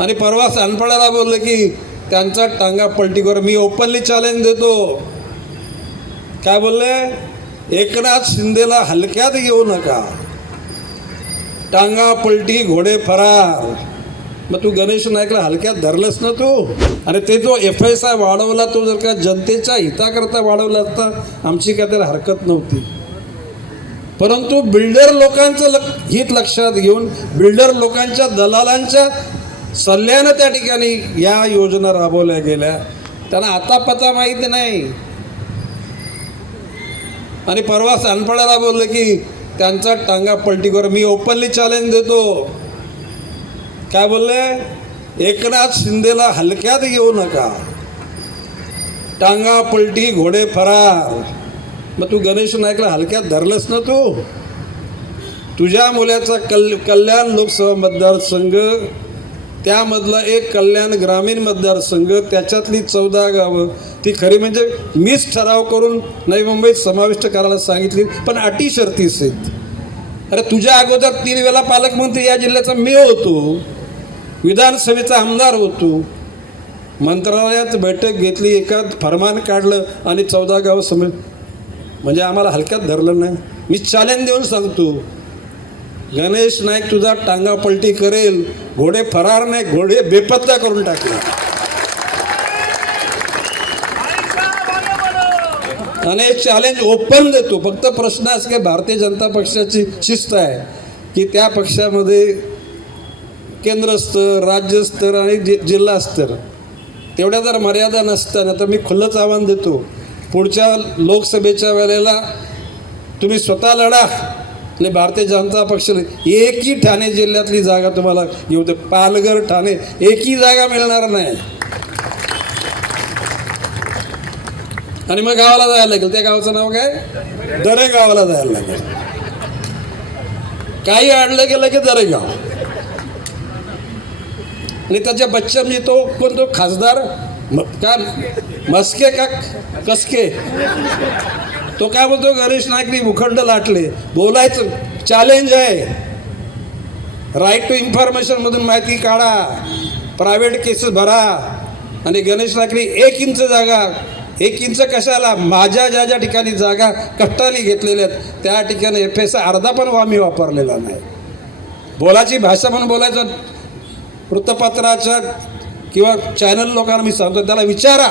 आणि परवा सानपाड्याला बोललं की त्यांचा टांगा पलटी कर. मी ओपनली चॅलेंज देतो. काय बोलले? एकनाथ शिंदेला हलक्यात घेऊ नका. टांगा पलटी घोडे फरार. मग तू गणेश नाईकला हलक्यात धरलंस ना तू. आणि ते जो FSI वाढवला तो जर का जनतेच्या हिताकरता वाढवला असता आमची काय त्याला हरकत नव्हती. परंतु बिल्डर लोकांचं हित लक्षात घेऊन बिल्डर लोकांच्या दलालांच्या सल्ल्यानं त्या ठिकाणी या योजना राबवल्या गेल्या. त्यांना आता पता माहिती नाही. आणि परवा सानपाड्याला बोललं की त्यांचा टांगा पलटी कर. मी ओपनली चॅलेंज देतो. काय बोलले? एकनाथ शिंदेला हलक्यात घेऊ नका. टांगा पलटी घोडे फरार. मग तू गणेश नाईकला हलक्यात धरलंस ना तू. तुझ्या मुलाचा कल्याण लोकसभा मतदारसंघ, त्यामधला एक कल्याण ग्रामीण मतदारसंघ, त्याच्यातली 14 गावं ती खरी म्हणजे मीच ठराव करून नवी मुंबईत समाविष्ट करायला सांगितली, पण अटी शर्ती आहेत. अरे तुझ्या अगोदर 3 वेळा पालकमंत्री या जिल्ह्याचा मी होतो, विधानसभेचा आमदार होतो, मंत्रालयात बैठक घेतली, एका फरमान काढलं आणि 14 गावं म्हणजे आम्हाला हलक्यात धरलं नाही. मी चॅलेंज देऊन सांगतो, गणेश नाईक तुझा टांगा पलटी करेल. घोडे फरार नाही, घोडे बेपत्ता करून टाकले. आणि एक चॅलेंज ओपन देतो. फक्त प्रश्न असा की भारतीय जनता पक्षाची शिस्त आहे की त्या पक्षामध्ये केंद्र स्तर, राज्य स्तर आणि जिल्हा स्तर तेवढ्या जर मर्यादा नसताना तर मी खुल्लंच आव्हान देतो, पुढच्या लोकसभेच्या वेळेला तुम्ही स्वतः लढा. आणि भारतीय जनता पक्षाला एकही ठाणे जिल्ह्यातली जागा तुम्हाला घेऊ दे. पालघर, ठाणे एकही जागा मिळणार नाही. आणि मग गावाला जायला लागेल. त्या गावाचं नाव काय? दरे गावाला जायला लागेल. काही अडलं गेलं की दरे गाव. आणि त्याच्या बच्चन तो कोण, तो खासदार का मस्के का कसके, तो काय बोलतो? गणेश नाईकनी भूखंड लाटले. बोलायचं चॅलेंज आहे. राईट टू इन्फॉर्मेशन मधून माहिती काढा, प्रायव्हेट केसेस भरा. आणि गणेश नाईकनी 1 इंच जागा, 1 इंच कशाला, माझ्या ज्या ज्या ठिकाणी जागा कष्टाने घेतलेल्या आहेत त्या ठिकाणी FSI अर्धा पण आम्ही वापरलेला नाही. बोलाची भाषा म्हणून बोलायचं. वृत्तपत्राच्या किंवा चॅनल लोकांना मी सांगतो, त्याला विचारा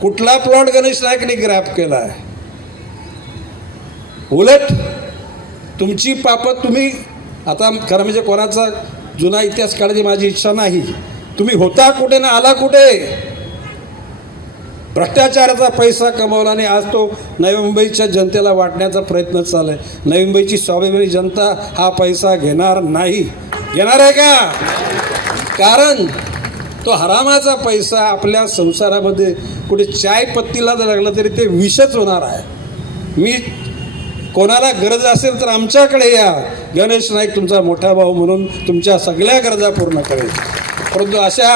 कुठला प्लॉट गणेश नाईकने ग्रॅप केला आहे. उलट तुमची पापत तुम्ही आता खरं म्हणजे कोणाचा जुना इतिहास काढायची माझी इच्छा नाही. तुम्ही होता कुठे ना आला कुठे. भ्रष्टाचाराचा पैसा कमवला आणि आज तो नवी मुंबईच्या जनतेला वाटण्याचा प्रयत्न चालू आहे. नवी मुंबईची स्वाभिमानी जनता हा पैसा घेणार नाही. घेणार आहे का? कारण तो हरामाचा पैसा आपल्या संसारामध्ये कुठे चाय पत्तीला जर लागला तरी ते विषच होणार आहे. मी कोणाला गरज असेल तर आमच्याकडे या. गणेश नाईक तुमचा मोठा भाऊ म्हणून तुमच्या सगळ्या गरजा पूर्ण करेल. परंतु अशा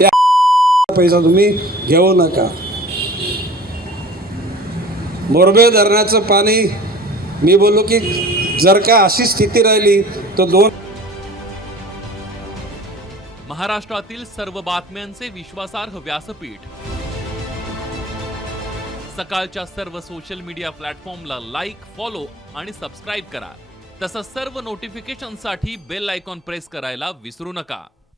या पैसा तुम्ही घेऊ नका. मोरबे धरणाचं पाणी मी बोललो की जर का अशी स्थिती राहिली तर 2 महाराष्ट्रातील सर्व बातम्यांचे विश्वासार्ह व्यासपीठ. सकाळच्या सर्व सोशल मीडिया प्लॅटफॉर्मला लाईक, फॉलो आणि सबस्क्राईब करा. तसंच सर्व नोटिफिकेशनसाठी बेल आयकॉन प्रेस करायला विसरू नका.